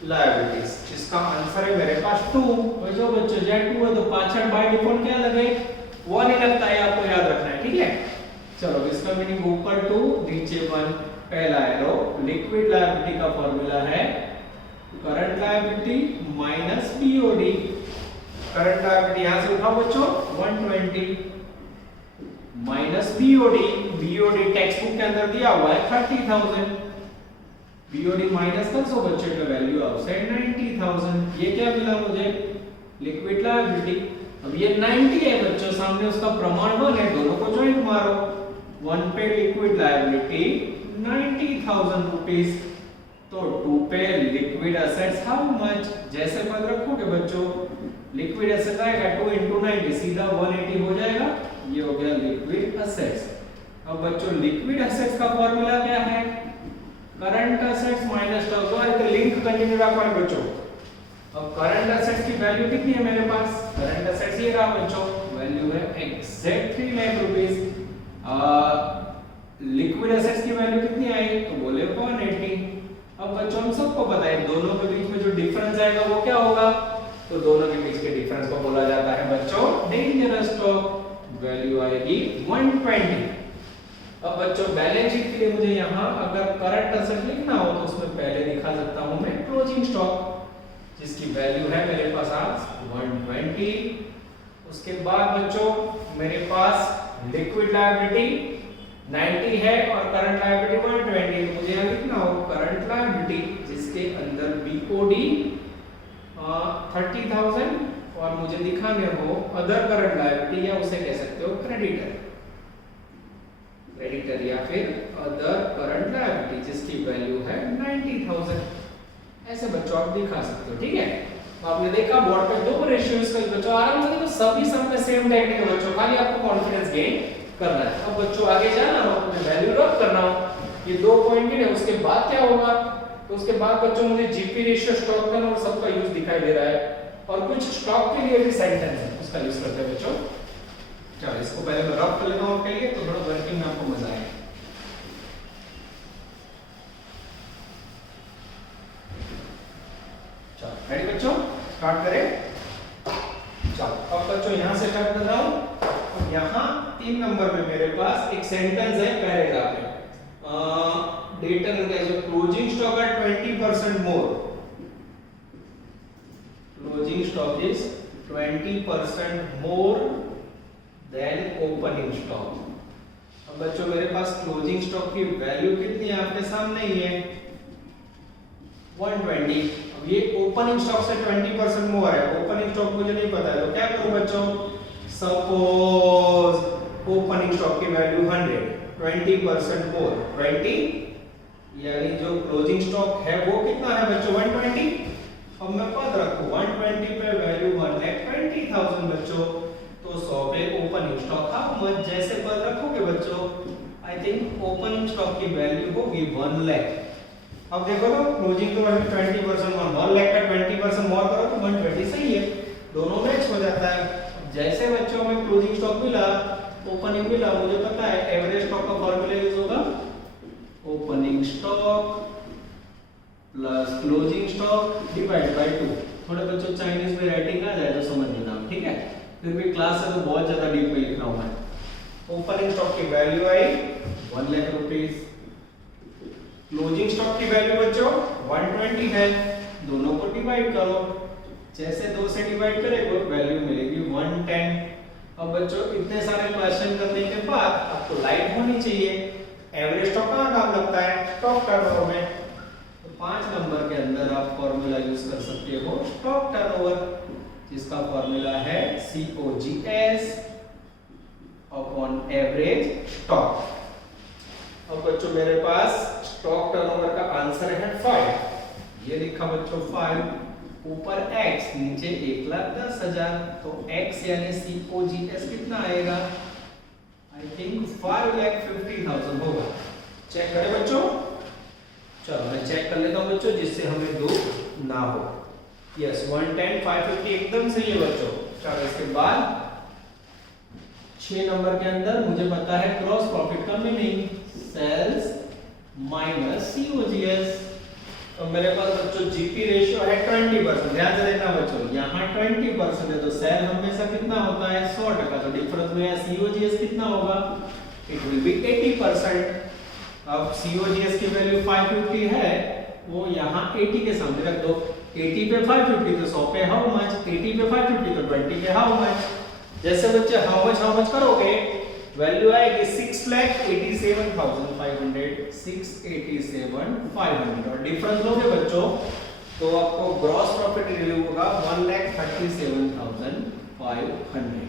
liabilities, जिसका आंसर है मेरे पास 2। जो बच्चों जेड 2 है तो पाछड़ बाय डिफॉल्ट क्या लगे 1 ही लगता है, आपको याद रखना है, ठीक है। चलो इसका मीनिंग ऊपर 2 नीचे 1, पहला एरो। लिक्विड लायबिलिटी का फॉर्मूला है current liability minus BOD. Current liability यहां से उठाओ बच्चों 120 minus BOD. BOD text book के अंदर दिया हुआ है 30,000। बीओडी माइनस कर सो बच्चे का वैल्यू आउटसाइड 90,000। ये क्या मिला मुझे लिक्विड लायबिलिटी। अब ये 90 है बच्चों, सामने उसका प्रमाण 1 है, दोनों को ज्वाइंट मारो। 1 पे लिक्विड लायबिलिटी 90,000 रुपीस, तो 2 पे लिक्विड एसेट्स हाउ मच। जैसे पद रखोगे बच्चों लिक्विड एसेट्स आएगा 2 into 90 सीधा 180 हो जाएगा, ये हो गया लिक्विड एसेट्स। अब बच्चों लिक्विड एसेट्स का फॉर्मूला क्या है current assets minus stock. Link continue रखना है बच्चों। अब करंट एसेट्स की वैल्यू कितनी है मेरे पास, करंट एसेट्स ये रहा बच्चों, वैल्यू है exact 3 lakh rupees. Liquid assets की वैल्यू कितनी आई तो बोले 180। अब बच्चों हम सबको पता है दोनों के बीच में जो डिफरेंस आएगा वो क्या होगा, तो दोनों के बीच के डिफरेंस को बोला जाता है बच्चों डेंजरस स्टॉक। वैल्यू आएगी 120। अब बच्चों बैलेंस शीट के लिए मुझे यहाँ अगर करंट एसेट लिखना हो तो उसमें पहले दिखा सकता हूँ मैं क्लोजिंग स्टॉक, जिसकी वैल्यू है मेरे पास आज 120। उसके बाद बच्चों मेरे पास लिक्विड लायबिलिटी 90 है और करंट लायबिलिटी 120। तो मुझे यहाँ लिखना हो करंट लायबिलिटी जिसके अंदर बीओडी 30,000 और मुझे दिखाने हो अदर करंट लायबिलिटी, या उसे कह सकते हो क्रेडिटर या फिर अदर करंट लायबिलिटी जिसकी वैल्यू है 90,000। ऐसे बच्चों आप दिखा सकते हो, ठीक है। आपने देखा बोर्ड पे दो रेशियोज का बच्चों आराम से, तो सभी सब में सेम टेक्निक है बच्चों, खाली आपको कॉन्फिडेंस गेन करना है। अब बच्चों आगे जाना हो अपने वैल्यू रख करना हो, ये 2 पॉइंट है। उसके बाद क्या होगा, तो उसके बाद बच्चों मुझे जीपी रेशियो स्टॉक टर्न और सबका यूज दिखाई दे रहा है, और कुछ स्टॉक के लिए भी सेंटेंस है उसका यूज करते हैं बच्चों। चलो इसको पहले मैं रफ कर लेता हूं आपके लिए, तो थोड़ा वर्किंग में आपको मजा आएगा। चलो रेडी बच्चों, स्टार्ट करें। चलो अब बच्चों यहां से स्टार्ट कर रहा हूं। यहां 3 नंबर में मेरे पास एक सेंटेंस है, पैराग्राफ है। डेटर का जो क्लोजिंग स्टॉक है 20% more, closing stock is 20% more than opening stock. अब बच्चों मेरे पास क्लोजिंग स्टॉक की वैल्यू कितनी है आपके सामने ही है 120। अब ये ओपनिंग स्टॉक से 20% मोर है, ओपनिंग स्टॉक मुझे नहीं पता है, तो क्या करूं बच्चों, सपोज ओपनिंग स्टॉक की वैल्यू 100, 20% मोर 20, यानी जो क्लोजिंग स्टॉक है वो कितना है बच्चों 120। अब मैं पद रखूं 120 पे वैल्यू 1,20,000 बच्चों, तो 100 पे ओपनिंग स्टॉक हाउ मच। जैसे पद रखोगे बच्चों, आई थिंक ओपनिंग स्टॉक की वैल्यू होगी 1 लाख। अब देखो ना क्लोजिंग तो वैल्यू 20% मोर, 1 लाख का 20% मोर करो तो 120 सही है, दोनों मैच हो जाता है। जैसे बच्चों में क्लोजिंग स्टॉक मिला ओपनिंग मिला, मुझे पता है एवरेज स्टॉक का फॉर्मूला यूज होगा opening stock plus closing stock divide by 2। थोड़े बच्चों चाइनीज में राइटिंग आ जाए तो समझ लेना, ठीक है। फिर भी क्लास है तो बहुत ज्यादा डीप में लिख रहा हूं मैं। ओपनिंग स्टॉक की वैल्यू आई 1 लाख रुपीस, क्लोजिंग स्टॉक की वैल्यू बच्चों 120 है, दोनों को डिवाइड करो। जैसे 2 से डिवाइड करेंगे वैल्यू मिलेगी 110। अब बच्चों इतने सारे क्वेश्चन करने के बाद आपको लाइट होनी चाहिए। एवरेज स्टॉक का काम लगता है स्टॉक टर्नओवर में, तो 5 नंबर के अंदर आप फॉर्मूला यूज कर सकते हो स्टॉक टर्नओवर, जिसका फॉर्मूला है COGS अपॉन एवरेज स्टॉक। अब बच्चों मेरे पास स्टॉक टर्नओवर का आंसर है 5, ये लिखा बच्चों 5, ऊपर x नीचे 1,10,000, तो x यानी COGS कितना आएगा, आई थिंक 5,50,000 होगा। चेक करें बच्चों, चलो मैं चेक कर लेता हूं बच्चों जिससे हमें दुख ना हो। यस 110 550 एकदम सही है बच्चों। चलो इसके बाद 6 नंबर के अंदर मुझे पता है ग्रॉस प्रॉफिट का मीनिंग सेल्स माइनस सीओजीएस। तो मेरे पास बच्चों जीपी रेशियो है 20%। ध्यान से देखना बच्चों, यहाँ 20% है तो सेल हमेशा कितना होता है 100%। तो डिफरेंस में सीओजीएस कितना होगा, इट विल बी 80%। अब सीओजीएस की वैल्यू 550 है, वो यहाँ 80 के सामने रख दो। 80 पे 550 तो 100 पे हाउ मच, 80 पे 550 तो 20 पे हाउ मच। जैसे बच्चे हाउ मच करोगे वैल्यू आएगी 6,87,500, 687,500 और डिफरेंस लोगे बच्चों तो आपको ग्रॉस प्रॉफिट रिव्यू होगा 1,37,500।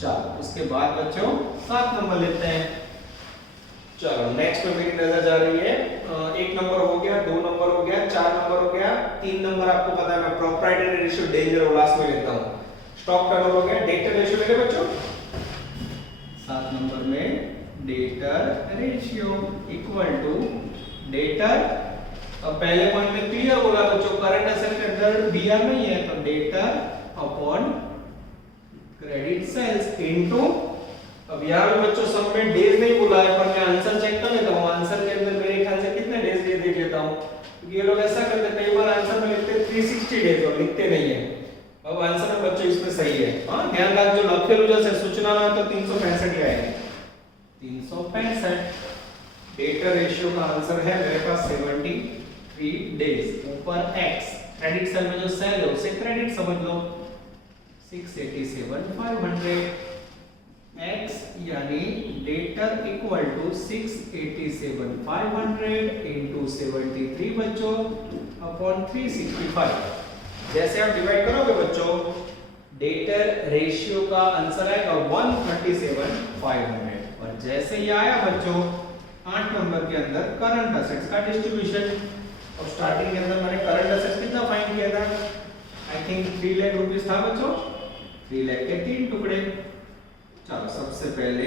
चलो उसके बाद बच्चों 7 नंबर लेते हैं। चलो नेक्स्ट पे मेरी नजर जा रही है, 1 नंबर हो गया, 2 नंबर हो गया, 4 नंबर हो गया, 3 नंबर आपको पता है मैं प्रोप्राइटरी रेशियो डेंजर और लास्ट में लेता हूं। स्टॉक टर्नओवर हो गया, डेटर रेशियो लेंगे बच्चों। 7 नंबर में debtor ratio equal to debtor, अब पहले पॉइंट में क्लियर बोला बच्चों करंट एसेट के अंदर डीआर नहीं है तो debtor upon credit sales into, अब यहाँ पे बच्चों सब में डेज नहीं बोला है पर मैं आंसर चेक कर लेता हूँ। आंसर के अंदर मेरे ख्याल से कितने डेज देख लेता हूँ, क्योंकि ये लोग ऐसा करते हैं कई बार आंसर में लिखते हैं 360 डेज और लिखते नहीं है। अब आंसर में बच्चों इसमें सही है, हाँ ध्यान रख जो लखेलू जैसे सूचना ना तो 365 ही आएंगे, 365। डेटर रेशियो का आंसर है मेरे पास 73 डेज। ऊपर x क्रेडिट सेल में जो सेल है उसे क्रेडिट समझ लो, 687,500 x यानी डेटर इक्वल टू 687,500 इनटू 73 बच्चों अपॉन 365। जैसे आप डिवाइड करोगे बच्चों डेटर रेशियो का आंसर आएगा 137,500 और जैसे ही आया बच्चों 8 नंबर के अंदर करंट असेट्स का डिस्ट्रीब्यूशन। और स्टार्टिंग के अंदर मैंने करंट असेट्स कितना फाइंड किया था, आई थिंक 3 लाख रुपीस था बच्चों, 3 लाख के 3 टुकड़े। चलो सबसे पहले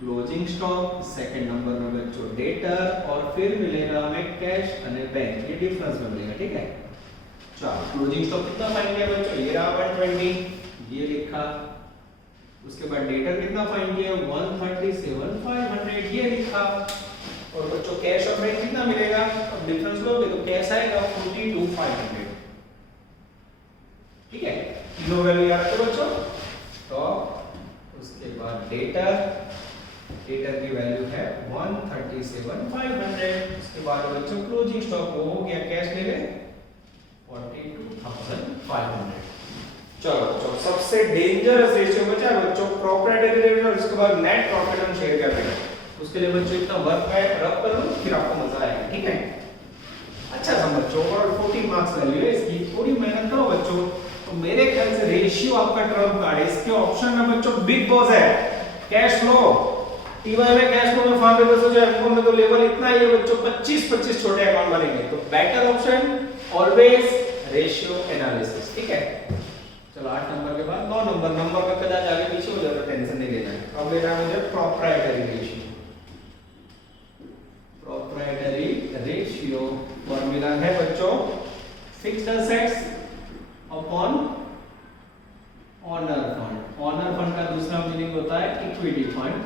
क्लोजिंग स्टॉक, सेकंड नंबर में बच्चों डेटर और फिर मिलेगा हमें कैश और बैंक, ये डिफरेंस में मिलेगा, ठीक है। चलो क्लोजिंग स्टॉक कितना फाइंड किया बच्चों, ये रहा 120, ये लिखा। उसके बाद डेटर कितना फाइंड किया 137,500, ये लिखा। और बच्चों कैश और बैंक कितना मिलेगा, अब डिफरेंस लोगे तो कैश आएगा 42,500, ठीक है। तीनों वैल्यू याद रखो बच्चों। तो उसके बाद डेटर की वैल्यू है 137,500। उसके बाद बच्चों क्लोजिंग स्टॉक वो हो गया, कैश ले ले 42,500। चलो सबसे डेंजरस रेशियो बचा बच्चों प्रोप्राइटरी रेशियो, और इसके बाद नेट प्रॉफिट हम शेयर करेंगे। उसके लिए बच्चों इतना वर्क है, रब कर लो फिर आपको मजा आएगा, ठीक है। अच्छा सा बच्चों और 40 मार्क्स वैल्यू है इसकी, थोड़ी मेहनत करो बच्चों। तो मेरे ख्याल से रेशियो आपका ट्रम्प कार्ड है। इसके ऑप्शन में बच्चों बिग बॉस है, कैश फ्लो, टीवाई में कैश फ्लो में फार्म में सोचो, एमकॉम में तो लेवल इतना ही है बच्चों, 25 छोटे अकाउंट बनेंगे। तो better option always ratio analysis, ठीक है। चलो 8 नंबर के बाद 9 नंबर का कदाच आगे पीछे हो जाता, टेंशन नहीं लेना है। अब लेना है मुझे proprietary ratio. Proprietary ratio formula है बच्चों fixed assets upon owner fund. Owner fund का दूसरा मीनिंग होता है इक्विटी फंड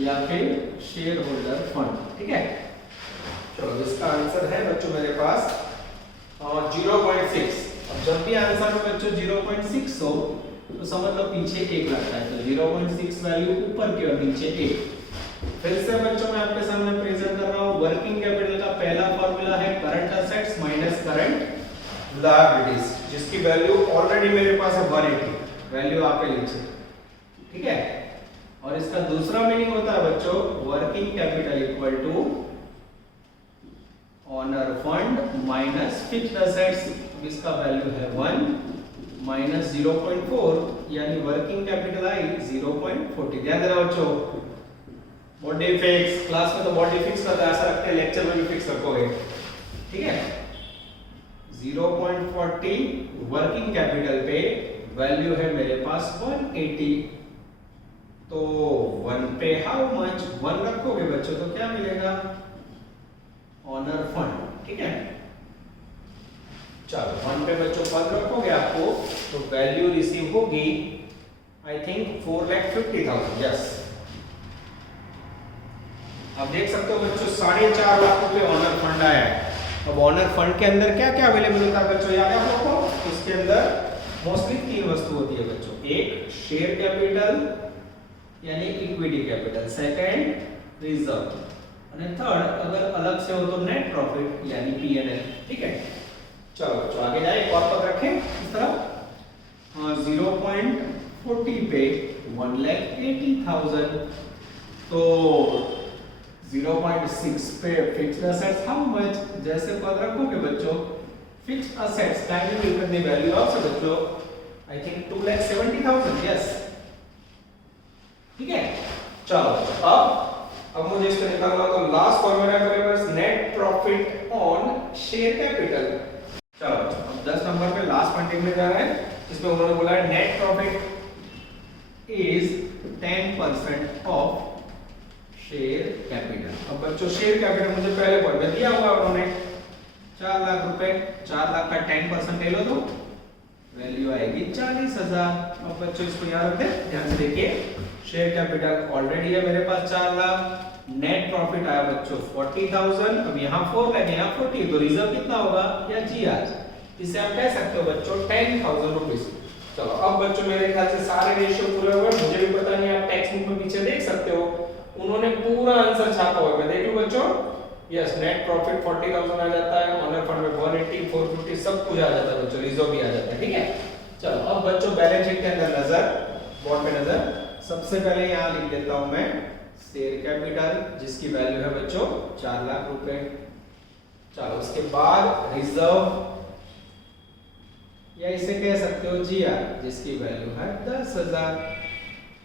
या फिर शेयर होल्डर फंड, ठीक है। चलो इसका आंसर है बच्चों मेरे पास 0.6। अब जब भी आंसर में बच्चों 0.6 हो तो समझ लो पीछे 1 लगता है, तो 0.6 वैल्यू ऊपर की और नीचे 1। फिर से बच्चों मैं आपके सामने प्रेजेंट कर रहा हूं। वर्किंग कैपिटल का पहला फॉर्मूला है current assets minus current liabilities, जिसकी वैल्यू ऑलरेडी मेरे पास है 180, वैल्यू आप लीजिए, ठीक है। और इसका दूसरा मीनिंग होता है बच्चों working capital equal to owner fund minus fixed assets, इसका वैल्यू है 1 माइनस 0.4 यानी वर्किंग कैपिटल आई 0.40। ध्यान देना बच्चों, बॉडी फिक्स, क्लास में तो बॉडी फिक्स करते हैं, ऐसा रखते हैं लेक्चर में भी फिक्स रखोगे, ठीक है। 0.40 वर्किंग कैपिटल पे वैल्यू है मेरे पास 180, तो 1 पे हाउ मच 1 रखोगे बच्चों तो क्या मिलेगा ऑनर फंड, ठीक है। चलो 1 पे बच्चों 1 रखोगे आपको तो वैल्यू रिसीव होगी आई थिंक 4,50,000। यस, आप देख सकते हो बच्चों 4.5 लाख रुपए ऑनर फंड आया है। अब ऑनर फंड के अंदर क्या क्या अवेलेबल होता है बच्चों, याद है आप लोगों को? उसके अंदर मोस्टली 3 वस्तु होती है बच्चों। एक शेयर कैपिटल यानी इक्विटी कैपिटल, सेकंड रिजर्व, और थर्ड अगर अलग से हो तो नेट प्रॉफिट यानी पीएनएल। ठीक है, चलो बच्चों आगे जाए। एक और पद रखें इस तरह, 0.40 पे 1,80,000, तो 0.6 पे फिक्स्ड असेट्स हाउ मच, जैसे पद रखोगे बच्चों fixed assets kindly will be the value of बच्चों आई थिंक 2,70,000। यस, ठीक है, चलो अब मुझे इसको निकालना तो लास्ट फॉर्मूला मेरे net profit on share capital. चलो अब 10 नंबर पे लास्ट पॉइंट में जा रहा है, इसमें उन्होंने बोला है net profit is 10% of share capital. अब बच्चों शेयर कैपिटल मुझे पहले पॉइंट में दिया हुआ उन्होंने 4 लाख रुपए, 4 लाख का 10% ले लो तो वैल्यू आएगी 40,000। अब बच्चों इसको याद रखते हैं, ध्यान से देखिए, शेयर कैपिटल ऑलरेडी है मेरे पास 4 लाख, नेट प्रॉफिट आया बच्चों 40,000, अब यहाँ 4 लाख यहाँ 40, तो रिजर्व कितना होगा या जीआर, इसे आप कह सकते हो बच्चों 10,000 रुपीज। चलो अब बच्चों मेरे ख्याल से सारे रेशियो पूरे हुए, मुझे भी पता नहीं, आप टेक्स्ट बुक में पीछे देख सकते हो, उन्होंने पूरा आंसर छापा हुआ है, मैं देख लूं बच्चों। यस, नेट प्रॉफिट 40,000 आ जाता है, ऑनर फंड में 180, 450 सब कुछ आ जाता है बच्चों, रिजर्व भी आ जाता है। ठीक है, चलो अब बच्चों बैलेंस शीट के अंदर नजर, बोर्ड पे नजर, सबसे पहले यहाँ लिख देता हूं मैं शेयर कैपिटल जिसकी वैल्यू है बच्चों 4 लाख रुपए। चलो उसके बाद रिजर्व या इसे कह सकते हो जीआर जिसकी वैल्यू है 10,000,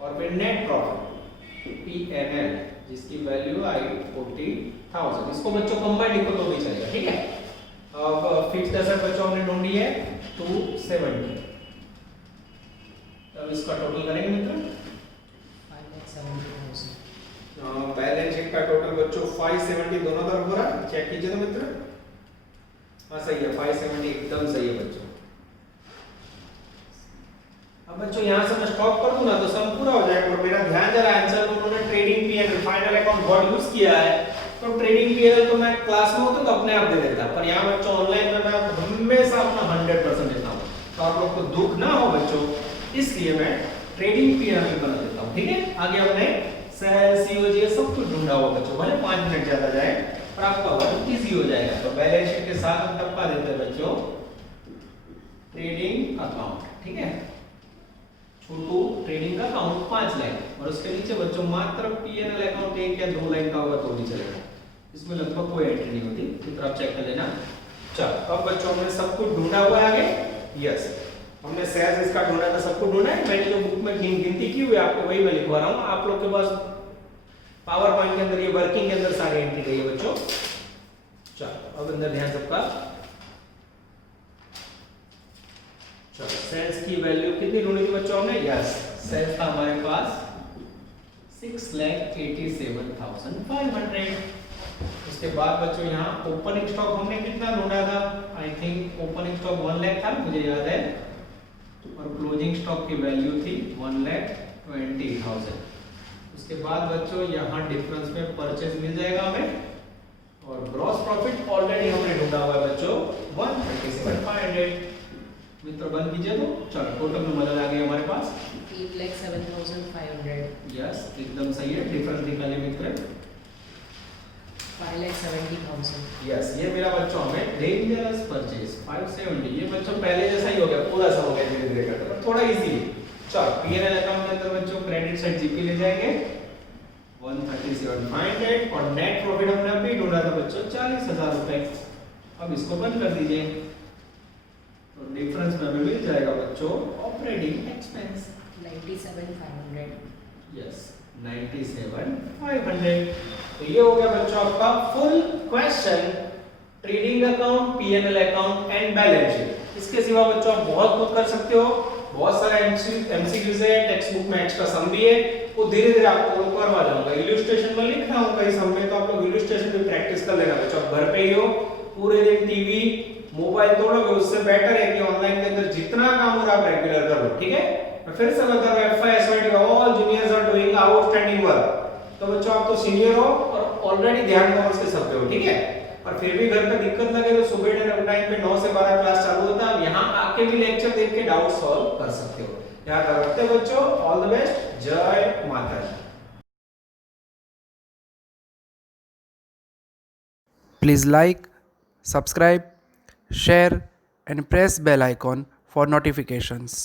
और फिर नेट प्रॉफिट पीएनएल जिसकी वैल्यू आई 40,000। इसको बच्चों कंबाइंड लिखो तो भी चलेगा। ठीक है, अब फिक्स्ड एसेट बच्चों हमने ढूंढी है 270, अब इसका टोटल करेंगे मित्र, 5,70,000। बैलेंस शीट का टोटल बच्चों 570 दोनों तरफ हो रहा है, चेक कीजिए तो मित्र। हाँ सही है, 570 एकदम सही है बच्चों। अब बच्चों यहाँ से मैं स्टॉप कर दूं ना तो सम पूरा हो जाएगा, और मेरा ध्यान जरा आंसर में उन्होंने trading PNL final account word use किया है, तो ट्रेडिंग पीएनएल तो मैं क्लास में होता तो अपने आप दे देता, पर यहाँ बच्चों ऑनलाइन में मैं हमेशा अपना 100% देता हूँ, तो आप लोग को दुख ना हो बच्चों, इसलिए मैं ट्रेडिंग पीएनएल बना देता हूँ। ठीक है, आगे हमने सेल सीओजी सब कुछ ढूंढा हुआ बच्चों, भले 5 मिनट ज्यादा जाए पर आपका वर्क इजी हो जाएगा। तो बैलेंस शीट के साथ हम टप्पा देते हैं बच्चों ट्रेडिंग अकाउंट। ठीक है, छोटू ट्रेडिंग का अकाउंट 5 लाइन, और उसके नीचे बच्चों मात्र पीएनएल अकाउंट 1 या 2 लाइन का होगा तो भी चलेगा, इसमें लगभग कोई एंट्री नहीं होती, इतना आप चेक कर लेना। चलो अब बच्चों हमने सब कुछ ढूंढा हुआ है आगे। यस, हमने सेल्स इसका ढूंढा था, सब कुछ ढूंढा है, मैंने जो बुक में गिनती की हुई है आपको वही मैं लिखवा रहा हूँ, आप लोग के पास पावर पॉइंट के अंदर ये वर्किंग के अंदर सारी एंट्री गई है बच्चों। चलो अब अंदर ध्यान सबका। चलो सेल्स की वैल्यू कितनी ढूंढी थी बच्चों हमने? यस, सेल्स था हमारे पास 6,87,500। उसके बाद बच्चों यहाँ ओपनिंग स्टॉक हमने कितना ढूंढा था? I think opening stock 1 lakh था, मुझे याद है, और क्लोजिंग स्टॉक की वैल्यू थी 1,20,000। उसके बाद बच्चों यहाँ डिफरेंस में परचेज मिल जाएगा हमें, और ग्रॉस प्रॉफिट ऑलरेडी हमने ढूंढा हुआ है बच्चों 137,500। मित्र बंद कीजिए तो। चलो टोटल में मदद आ गई हमारे पास 8,07,500। यस एकदम सही है, डिफरेंस निकालिए मित्र 5,70,000। यस, ये मेरा बच्चों हमें डेंजरस परचेज 570, ये बच्चों पहले जैसा ही हो गया, पूरा सा हो गया धीरे धीरे करके, पर थोड़ा इजी। चलो पीएनएल अकाउंट के अंदर बच्चों क्रेडिट साइड जीपी ले जाएंगे 137,500, और नेट प्रॉफिट हमने अभी ढूंढा था बच्चों 40,000 रुपए। अब इसको बंद कर दीजिए, तो डिफरेंस में हमें मिल जाएगा बच्चों ऑपरेटिंग एक्सपेंस 97,500। यस 97,500। तो ये हो गया बच्चों आपका full question trading account, PNL account and balance sheet. इसके सिवा बच्चों आप बहुत कुछ कर सकते हो, बहुत सारे एमसीक्यूज है, टेक्स्ट बुक में एक्स्ट्रा सम भी है, वो धीरे धीरे आपको करवा जाऊंगा। इलस्ट्रेशन में लिख रहा हूं कई सम में, तो आप लोग इलस्ट्रेशन भी प्रैक्टिस कर लेना बच्चों। आप घर पे ही हो, पूरे दिन टीवी मोबाइल तोड़ोगे, उससे बेटर है कि ऑनलाइन के अंदर जितना काम हो रहा है आप रेगुलर कर लो। ठीक है, मैं फिर से बता रहा हूं FY SYT का all juniors are doing outstanding work. तो बच्चों आप तो सीनियर हो और ऑलरेडी ध्यान कॉमर्स के सब पे हो, ठीक है। और फिर भी घर पे दिक्कत लगे तो सुबह टाइम पे 9 से 12 क्लास चालू होता है, यहां आके भी लेक्चर देख के डाउट सॉल्व कर सकते हो। याद रखते बच्चों, ऑल द बेस्ट, जय माता दी। Please like, subscribe, share and press bell icon for notifications.